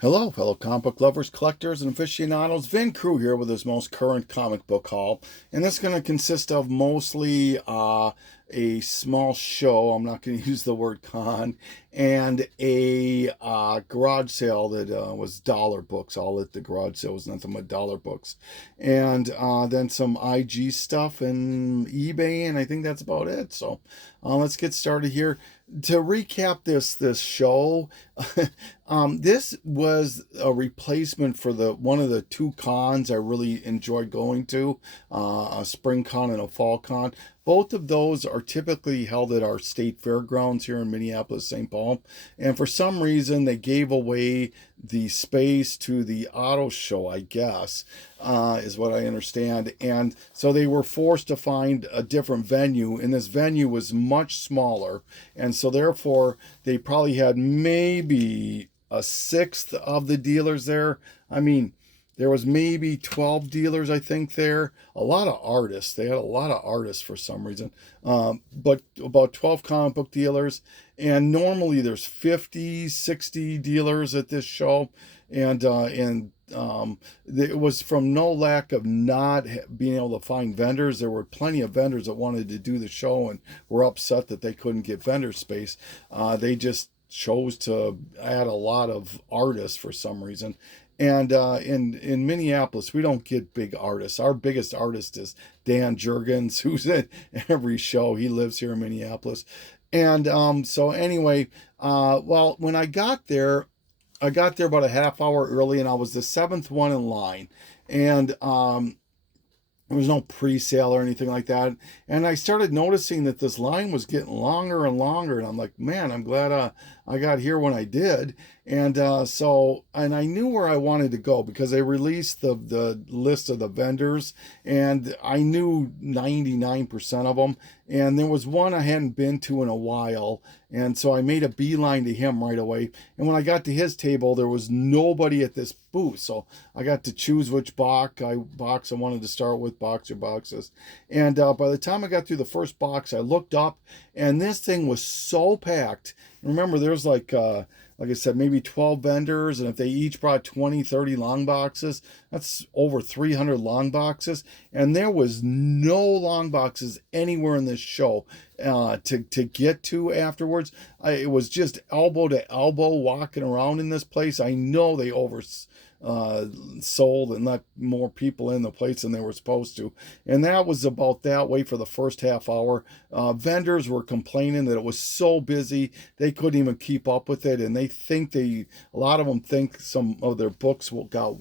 Hello, fellow comic book lovers, collectors, and aficionados. Vin Crew here with his most current comic book haul. And this is going to consist of mostly a small show. I'm not going to use the word con. And a garage sale that was dollar books. All at the garage sale was nothing but dollar books. And then some IG stuff and eBay. And I think that's about it. So let's get started here. To recap this show, this was a replacement for the one of the two cons I really enjoyed going to, a spring con and a fall con. Both of those are typically held at our state fairgrounds here in Minneapolis, St. Paul. And for some reason, they gave away the space to the auto show, I guess, is what I understand. And so they were forced to find a different venue, and this venue was much smaller. And so therefore, they probably had maybe a sixth of the dealers there. I mean, there was maybe 12 dealers, I think, there. A lot of artists. They had a lot of artists for some reason. But about 12 comic book dealers. And normally there's 50, 60 dealers at this show. And it was from no lack of not being able to find vendors. There were plenty of vendors that wanted to do the show and were upset that they couldn't get vendor space. They just chose to add a lot of artists for some reason. And in Minneapolis, we don't get big artists. Our biggest artist is Dan Jurgens, who's at every show. He lives here in Minneapolis. And so anyway, well, when I got there about a half hour early, and I was the seventh one in line. And there was no pre-sale or anything like that. And I started noticing that this line was getting longer and longer. And I'm like, man, I'm glad I got here when I did. And and I knew where I wanted to go because they released the list of the vendors. And I knew 99% of them. And there was one I hadn't been to in a while. And so I made a beeline to him right away. And when I got to his table, there was nobody at this booth. So I got to choose which box I wanted to start with, box or boxes. And by the time I got through the first box, I looked up and this thing was so packed. Remember, there's like I said, maybe 12 vendors. And if they each brought 20, 30 long boxes, that's over 300 long boxes. And there was no long boxes anywhere in this show to get to afterwards. It was just elbow to elbow walking around in this place. I know they sold and let more people in the place than they were supposed to. And that was about that way for the first half hour. Vendors were complaining that it was so busy they couldn't even keep up with it. And a lot of them think some of their books got,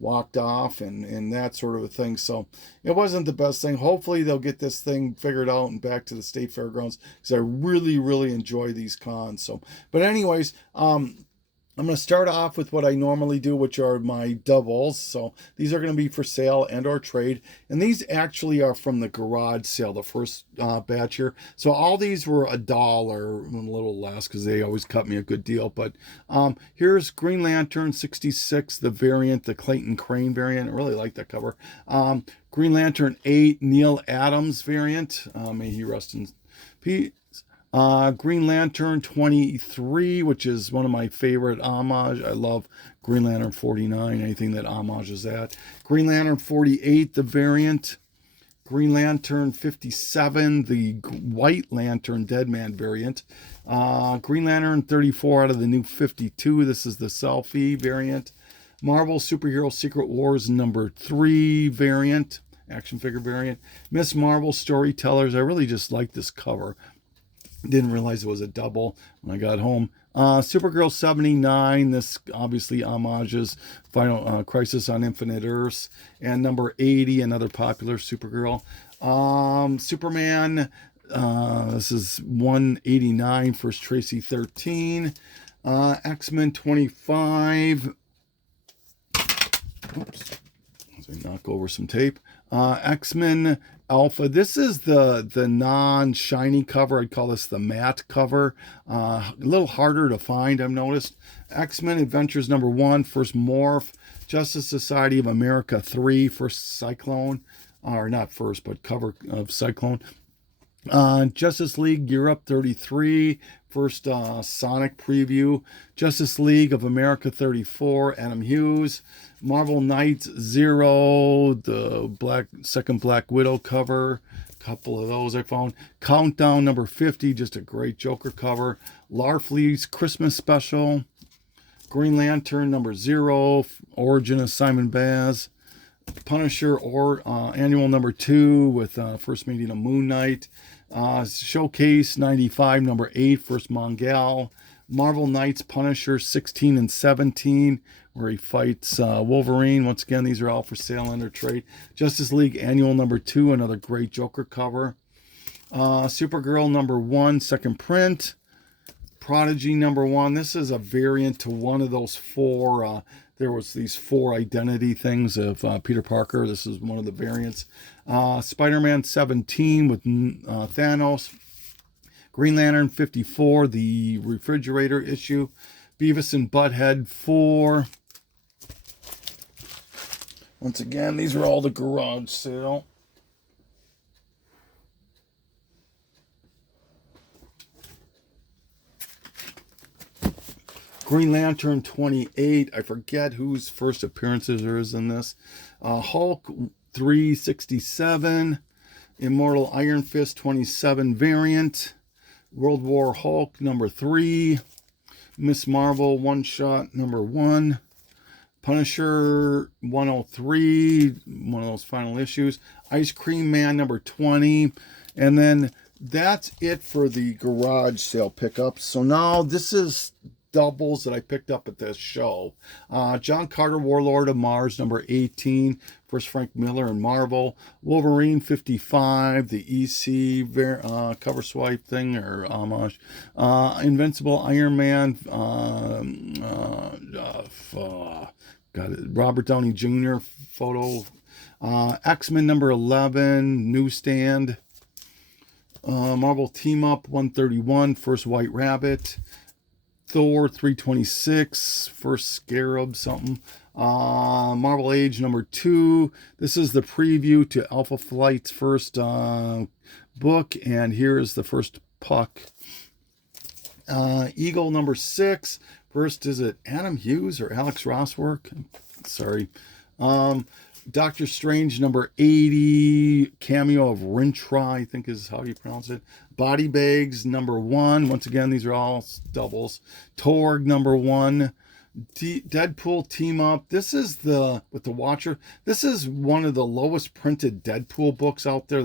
walked off and that sort of a thing. So it wasn't the best thing. Hopefully they'll get this thing figured out and back to the state fairgrounds because I really, really enjoy these cons. So, but anyways, I'm going to start off with what I normally do, which are my doubles. So these are going to be for sale and or trade. And these actually are from the garage sale, the first batch here. So all these were $1, a little less because they always cut me a good deal. But here's Green Lantern 66, the variant, the Clayton Crane variant. I really like that cover. Green Lantern 8, Neil Adams variant. May he rest in peace. Green Lantern 23, which is one of my favorite homage. I love Green Lantern 49, anything that homages that. Green Lantern 48, the variant. Green Lantern 57, the White Lantern Deadman variant. Green Lantern 34 out of the new 52. This is the selfie variant. Marvel Superhero Secret Wars number 3 variant. Action figure variant. Miss Marvel Storytellers. I really just like this cover. Didn't realize it was a double when I got home. Supergirl 79. This obviously homages Final Crisis on Infinite Earths. And number 80, another popular Supergirl. Superman. This is 189. First Tracy 13. X-Men 25. Oops. As I knock over some tape. X-Men Alpha. This is the non-shiny cover. I'd call this the matte cover. A little harder to find, I've noticed. X-Men Adventures number 1, first Morph. Justice Society of America 3, first Cyclone. Or not first, but cover of Cyclone. Justice League Europe 33, first Sonic preview. Justice League of America 34, Adam Hughes. Marvel Knights 0, the second Black Widow cover. A couple of those I found. Countdown number 50, just a great Joker cover. Larfleet's Christmas special. Green Lantern number 0, Origin of Simon Baz. Punisher annual number 2 with first meeting of Moon Knight. Showcase 95 number 8, first Mongal. Marvel Knights Punisher 16 and 17, where he fights Wolverine. Once again, these are all for sale under trade. Justice League annual number 2, another great Joker cover. Supergirl number 1, second print. Prodigy number 1. This is a variant to one of those 4. There was these 4 identity things of Peter Parker. This is one of the variants. Spider-Man 17 with Thanos. Green Lantern 54, the refrigerator issue. Beavis and Butthead 4. Once again, these are all the garage sale. Green Lantern 28. I forget whose first appearances there is in this. Hulk 367. Immortal Iron Fist 27 variant. World War Hulk number 3. Miss Marvel one shot number 1. Punisher 103, one of those final issues. Ice Cream Man number 20. And then that's it for the garage sale pickups. So now this is doubles that I picked up at this show. John Carter, Warlord of Mars, number 18. First Frank Miller and Marvel. Wolverine 55, the EC cover swipe thing or homage. Invincible Iron Man. Got it. Robert Downey Jr. photo. X-Men number 11, newsstand. Marvel Team Up 131, first White Rabbit. Thor 326, first Scarab something. Marvel Age number 2. This is the preview to Alpha Flight's first book, and here is the first Puck. Eagle number 6. First, is it Adam Hughes or Alex Ross work? Sorry. Doctor Strange number 80, cameo of Rintra, I think is how you pronounce it. Body Bags number 1. Once again, these are all doubles. Torg number 1. Deadpool team up. This is with the Watcher. This is one of the lowest printed Deadpool books out there.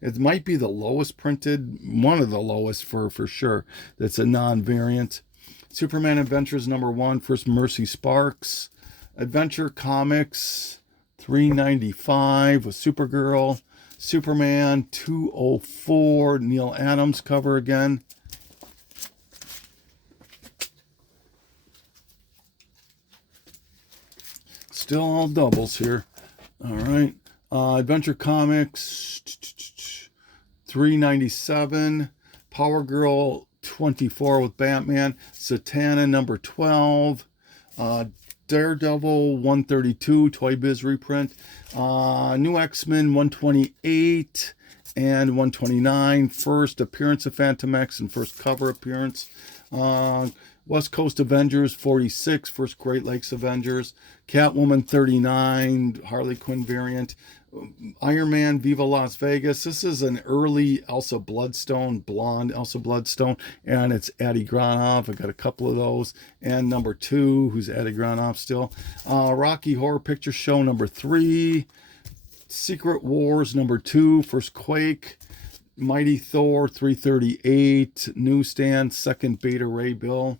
It might be the lowest printed, one of the lowest for sure. That's a non-variant. Superman Adventures number 1, first Mercy Sparks. Adventure Comics 395 with Supergirl. Superman 204, Neil Adams cover again. Still all doubles here. All right. Adventure Comics 397. Power Girl 24 with Batman. Satana number 12. Daredevil 132, Toy Biz reprint. New X-Men 128 and 129. First appearance of Phantom X and first cover appearance. West Coast Avengers 46, first Great Lakes Avengers. Catwoman 39, Harley Quinn variant. Iron Man Viva Las Vegas. This is an early Elsa Bloodstone, blonde Elsa Bloodstone, and it's Addie Granov. I got a couple of those. And number 2, who's Addie Granov still. Rocky Horror Picture Show number 3. Secret Wars number 2, first Quake. Mighty Thor 338, newsstand, second Beta Ray Bill.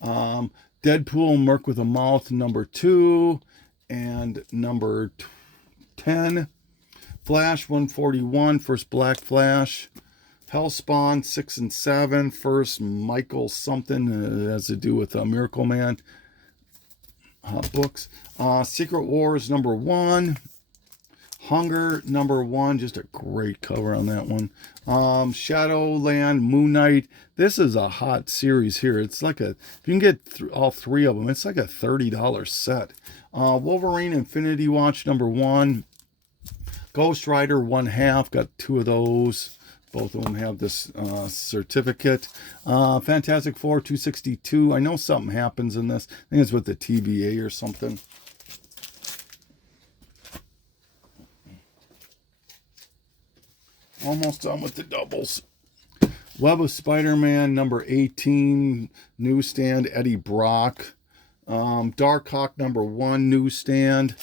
Deadpool Merc with a Mouth number 2 and number 10. Flash 141, first Black Flash. Hellspawn 6 and 7, first Michael something, has to do with Miracle Man books. Secret Wars number 1. Hunger number 1, just a great cover on that one. Shadowland Moon Knight. This is a hot series here. It's like if you can get all 3 of them, it's like a $30 set. Wolverine Infinity Watch number 1. Ghost Rider 1/2, got 2 of those. Both of them have this certificate. Fantastic Four 262. I know something happens in this. I think it's with the TVA or something. Almost done with the doubles. Web of Spider-Man number 18, newsstand, Eddie Brock. Dark Hawk number 1, newsstand.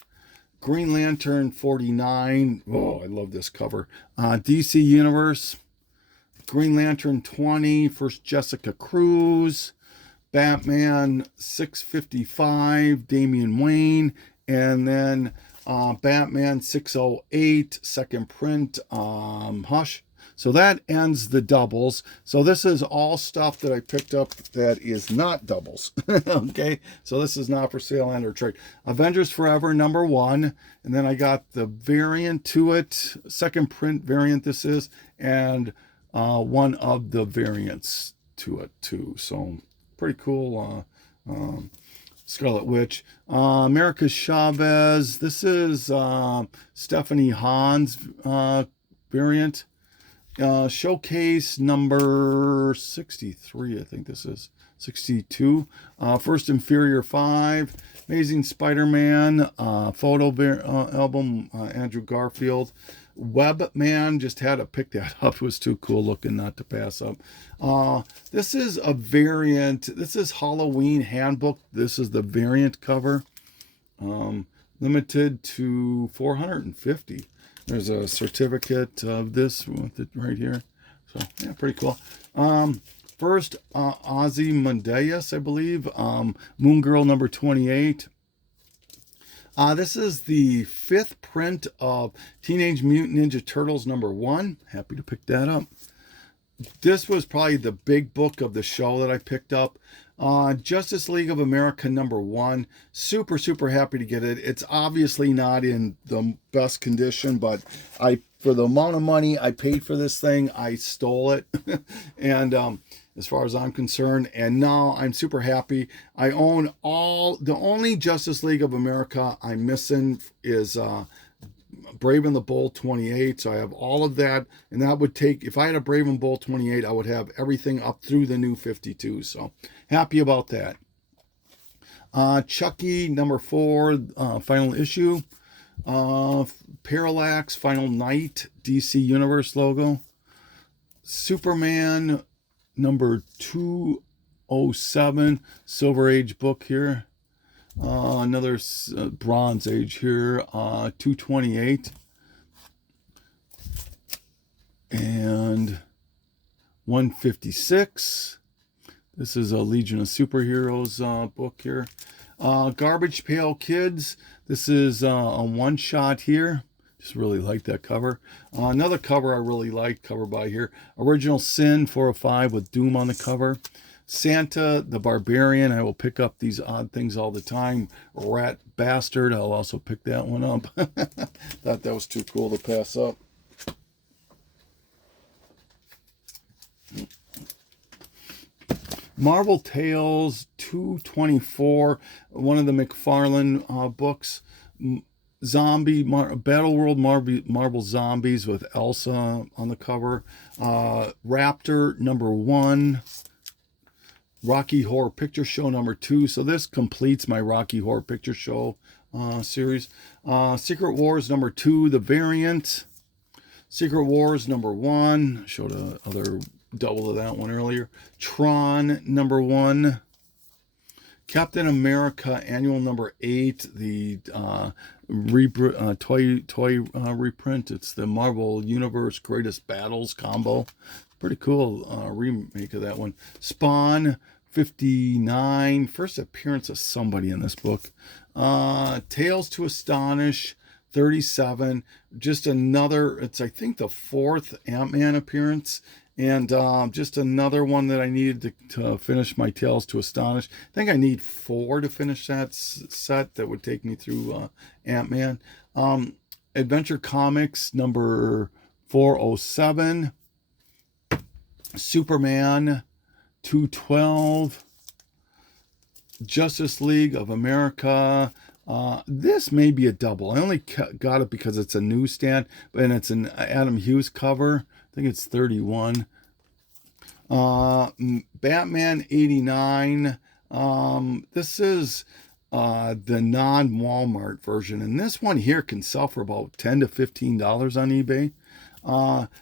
Green Lantern 49. Oh, I love this cover. DC Universe. Green Lantern 20. First Jessica Cruz. Batman 655. Damian Wayne. And then Batman 608. Second print. Hush. So that ends the doubles. So this is all stuff that I picked up that is not doubles. Okay, so this is not for sale and or trade. Avengers Forever number 1, and then I got the variant to it, second print variant this is, and one of the variants to it too. So pretty cool. Scarlet Witch. America Chavez. This is Stephanie Hahn's variant. Showcase number 63, I think this is 62. First Inferior 5, Amazing Spider-Man, photo album, Andrew Garfield. Webman, just had to pick that up. It was too cool looking not to pass up. This is a variant. This is Halloween Handbook. This is the variant cover. Limited to 450. There's a certificate of this with it right here. So, yeah, pretty cool. First, Ozymandias, I believe. Moon Girl number 28. This is the 5th print of Teenage Mutant Ninja Turtles number 1. Happy to pick that up. This was probably the big book of the show that I picked up. Justice League of America number 1. Super, super happy to get it. It's obviously not in the best condition, but for the amount of money I paid for this thing, I stole it. And as far as I'm concerned, and now I'm super happy. I own the only Justice League of America I'm missing is Brave and the Bold 28, so I have all of that, and that would take, if I had a Brave and Bold 28, I would have everything up through the new 52, so happy about that. Chucky number 4, final issue. Parallax Final Night, DC Universe logo. Superman number 207, Silver Age book here. Another Bronze Age here, 228. And 156. This is a Legion of Superheroes book here. Garbage Pail Kids. This is a one-shot here. Just really like that cover. Another cover I really like, cover by here. Original Sin 405 with Doom on the cover. Santa the Barbarian. I will pick up these odd things all the time. Rat Bastard. I'll also pick that one up. Thought that was too cool to pass up. Marvel Tales 224. One of the McFarlane books. Battle World Marvel Zombies with Elsa on the cover. Raptor number 1. Rocky Horror Picture Show number 2. So this completes my Rocky Horror Picture Show series. Secret Wars number 2, the variant. Secret Wars number 1. Showed a other double of that one earlier. Tron number 1. Captain America Annual number 8, the toy reprint. It's the Marvel Universe Greatest Battles combo. Pretty cool remake of that one. Spawn 59. First appearance of somebody in this book. Tales to Astonish 37. Just another, it's I think the 4th Ant-Man appearance. And just another one that I needed to finish my Tales to Astonish. I think I need 4 to finish that set. That would take me through Ant-Man. Adventure Comics number 407. Superman 212. Justice League of America This may be a double. I only got it because it's a newsstand, and it's an Adam Hughes cover. I think it's 31. Batman 89. This is the non-Walmart version, and this one here can sell for about $10 to $15 on eBay.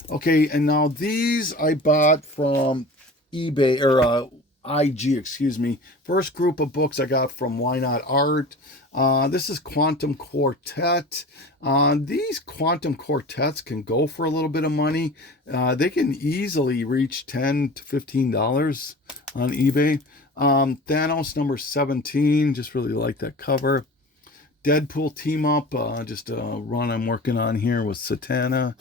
Okay, and now these I bought from eBay, or IG, excuse me. First group of books I got from Why Not Art. This is Quantum Quartet. These Quantum Quartets can go for a little bit of money. They can easily reach $10 to $15 on eBay. Thanos number 17, just really like that cover. Deadpool team up, just a run I'm working on here with Satana.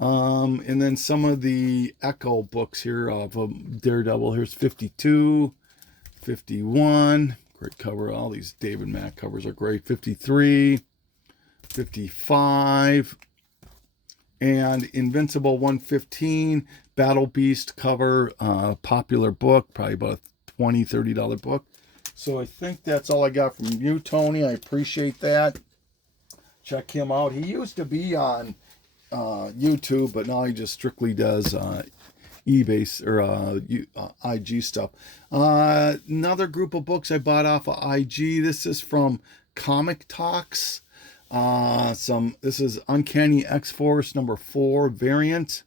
And then some of the Echo books here of Daredevil. Here's 52, 51. Great cover. All these David Mack covers are great. 53, 55, and Invincible 115. Battle Beast cover. Popular book. Probably about a $20, $30 book. So I think that's all I got from you, Tony. I appreciate that. Check him out. He used to be on YouTube, but now he just strictly does eBay or IG stuff. Another group of books I bought off of IG. This is from Comic Talks. This is Uncanny X-Force number 4 variant.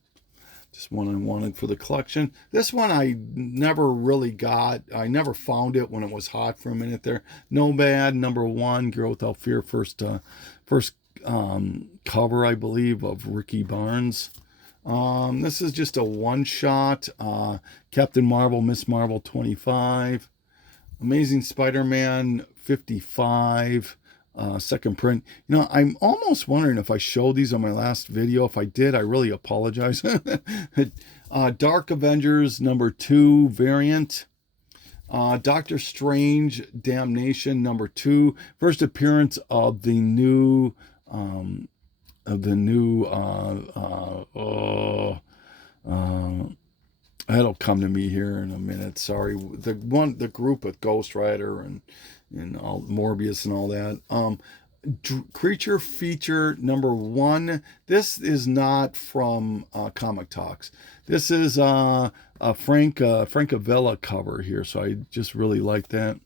Just one I wanted for the collection. This one I never really got. I never found it when it was hot for a minute there. No Bad number 1, Girl Without Fear, first cover, I believe, of Ricky Barnes. This is just a one-shot. Captain Marvel, Miss Marvel 25. Amazing Spider-Man 55. Second print. You know, I'm almost wondering if I showed these on my last video. If I did, I really apologize. Dark Avengers number 2 variant. Doctor Strange Damnation number 2. First appearance of the new it'll come to me here in a minute. Sorry. The group with Ghost Rider and all Morbius and all that. Creature feature number 1. This is not from Comic Talks. This is a Francavilla cover here, so I just really like that.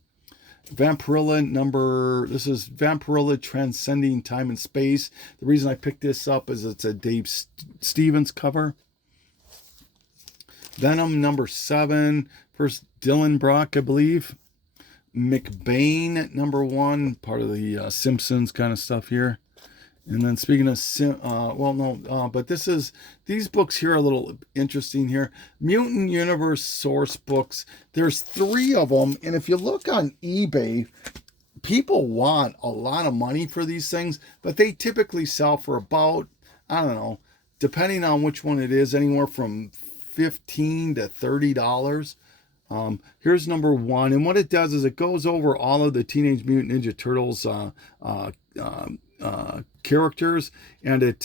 This is Vampirilla Transcending Time and Space. The reason I picked this up is it's a Dave Stevens cover. Venom number 7, first Dylan Brock, I believe. McBain number 1, part of the Simpsons kind of stuff here. And then speaking of but these books here are a little interesting here. Mutant Universe source books. There's 3 of them, and if you look on eBay, people want a lot of money for these things, but they typically sell for about, I don't know, depending on which one it is, anywhere from $15 to $30. Here's number 1, and what it does is it goes over all of the Teenage Mutant Ninja Turtles characters, and it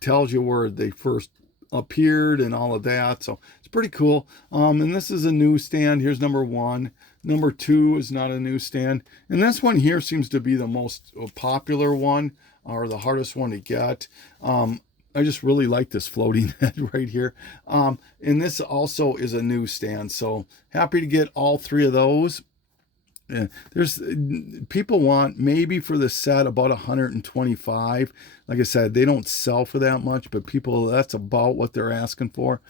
tells you where they first appeared and all of that, so it's pretty cool. And this is a newsstand. Here's number 1. Number 2 is not a newsstand, and this one here seems to be the most popular one, or the hardest one to get. I just really like this floating head right here. And this also is a newsstand, so happy to get all 3 of those. There's people want maybe for the set about 125. Like I said, they don't sell for that much, but people, that's about what they're asking for.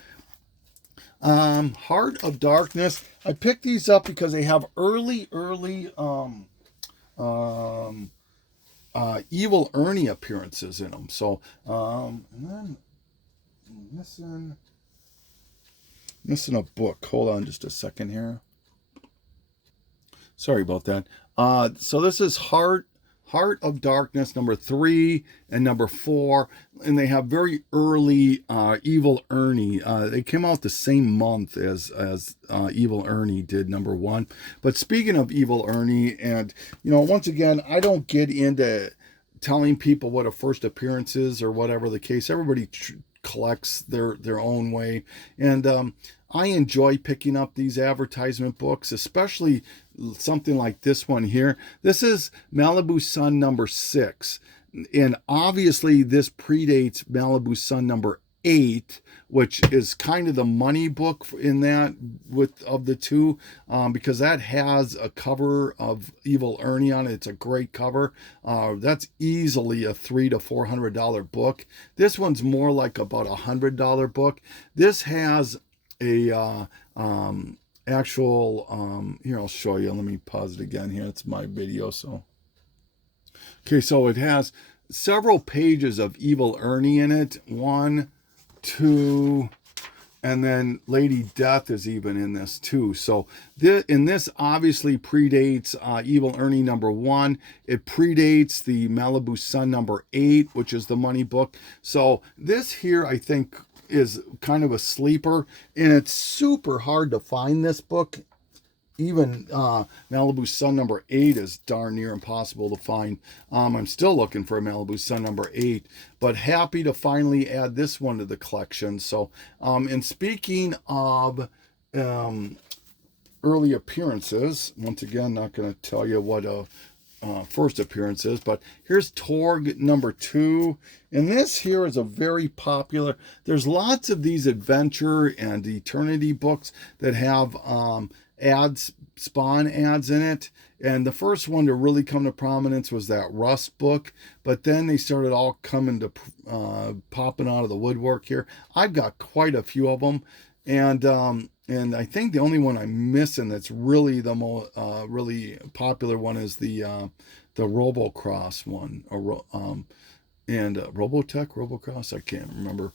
Heart of Darkness. I picked these up because they have early Evil Ernie appearances in them. So and then missing a book. Hold on just a second here. Sorry about that. So this is Heart of Darkness number 3 and number 4, and they have very early Evil Ernie. They came out the same month as Evil Ernie did number 1. But speaking of Evil Ernie, and once again, I don't get into telling people what a first appearance is or whatever the case. Everybody collects their own way, and I enjoy picking up these advertisement books, especially something like this one here. This is Malibu Sun number 6. And obviously this predates Malibu Sun number 8, which is kind of the money book in that of the two, because that has a cover of Evil Ernie on it. It's a great cover. That's easily a $300 to $400 book. This one's more like about $100 book. This has a actual here, I'll show you. Let me pause it again here. It's my video. So okay, so it has several pages of Evil Ernie in it. 1, 2, and then Lady Death is even in this too. So this obviously predates Evil Ernie number 1. It predates the Malibu Sun number 8, which is the money book. So this here, I think, is kind of a sleeper, and it's super hard to find this book. Even Malibu Sun number 8 is darn near impossible to find. I'm still looking for a Malibu Sun number 8, but happy to finally add this one to the collection. So, and speaking of early appearances, once again, not going to tell you what a first appearance is, but here's Torg number 2, and this here is a very popular. There's lots of these adventure and eternity books that have Spawn ads in it, and the first one to really come to prominence was that Rust book, but then they started all coming to popping out of the woodwork here. I've got quite a few of them, and I think the only one I'm missing that's really the most really popular one is the Robocross one, and Robocross, I can't remember.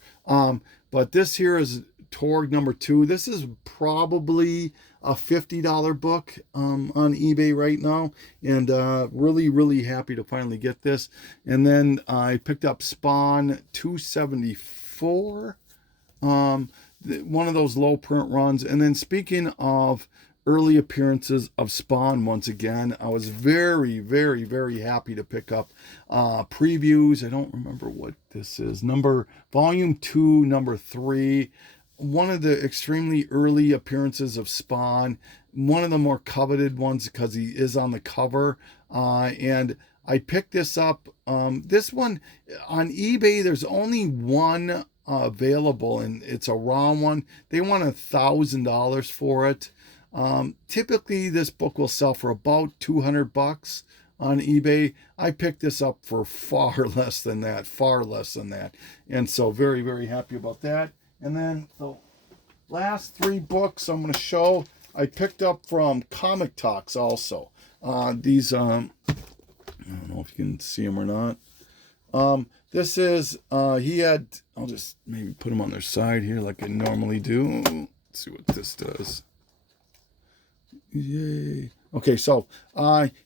But this here is Torg number 2. This is probably a $50 book on eBay right now, and really happy to finally get this. And then I picked up Spawn 274, one of those low print runs. And then speaking of early appearances of Spawn, once again, I was very happy to pick up previews. I don't remember what this is. Volume 2, number 3. One of the extremely early appearances of Spawn, one of the more coveted ones because he is on the cover, and I picked this up. This one on eBay, there's only one available, and it's a raw one. They want $1,000 for it. Typically this book will sell for about $200 on eBay. I picked this up for far less than that, and so very happy about that. And then the last 3 books I'm going to show, I picked up from Comic Talks also. These, I don't know if you can see them or not. This is, he had, I'll just maybe put them on their side here like I normally do. Let's see what this does. Yay. Okay, so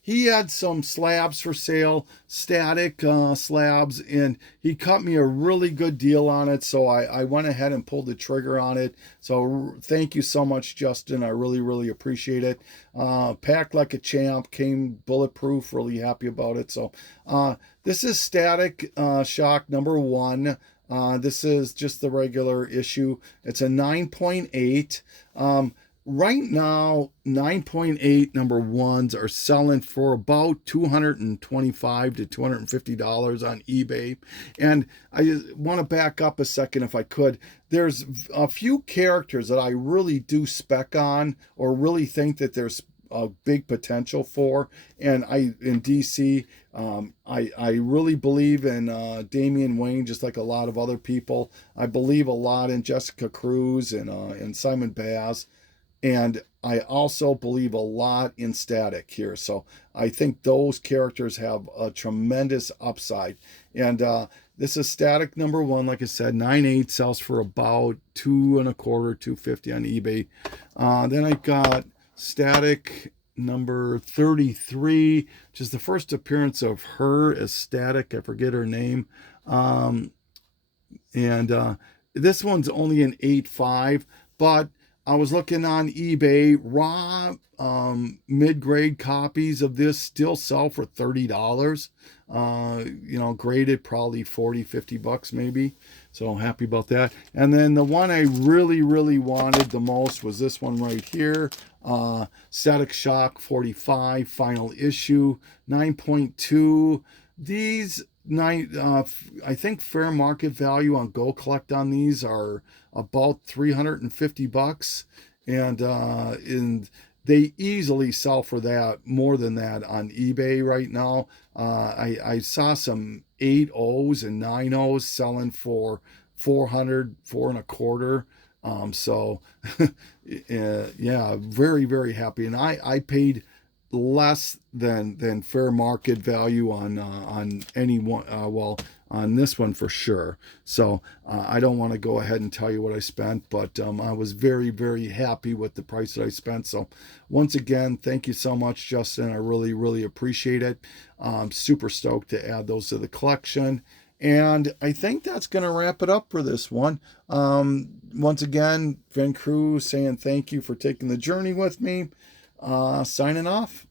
he had some slabs for sale, static slabs, and he cut me a really good deal on it, so I went ahead and pulled the trigger on it. So thank you so much, Justin. I really appreciate it. Packed like a champ, came bulletproof, really happy about it. So this is Static Shock number 1. This is just the regular issue. It's a 9.8. Right now, 9.8 number 1s are selling for about $225 to $250 on eBay. And I want to back up a second if I could. There's a few characters that I really do spec on or really think that there's a big potential for. And in DC, I really believe in Damian Wayne, just like a lot of other people. I believe a lot in Jessica Cruz and Simon Baz. And I also believe a lot in Static here. So I think those characters have a tremendous upside. And this is Static number 1. Like I said, 9.8 sells for about $225, $250 on eBay. Then I got Static number 33, which is the first appearance of her as Static. I forget her name. And this one's only an 8.5, but I was looking on eBay. Raw mid-grade copies of this still sell for $30. Graded probably 40, 50 bucks maybe. So happy about that. And then the one I really, really wanted the most was this one right here. Static Shock 45 final issue 9.2. These I think fair market value on Go Collect on these are about 350 bucks, and they easily sell for that, more than that, on eBay right now. I saw some 8.0s and 9.0s selling for 400, four and a quarter. So yeah, very, very happy. And I paid less than fair market value on any one, on this one for sure. So I don't want to go ahead and tell you what I spent, but I was very, very happy with the price that I spent. So once again, thank you so much, Justin. I really, really appreciate it. I'm super stoked to add those to the collection. And I think that's going to wrap it up for this one. Once again, Vin Crew saying thank you for taking the journey with me. Signing off.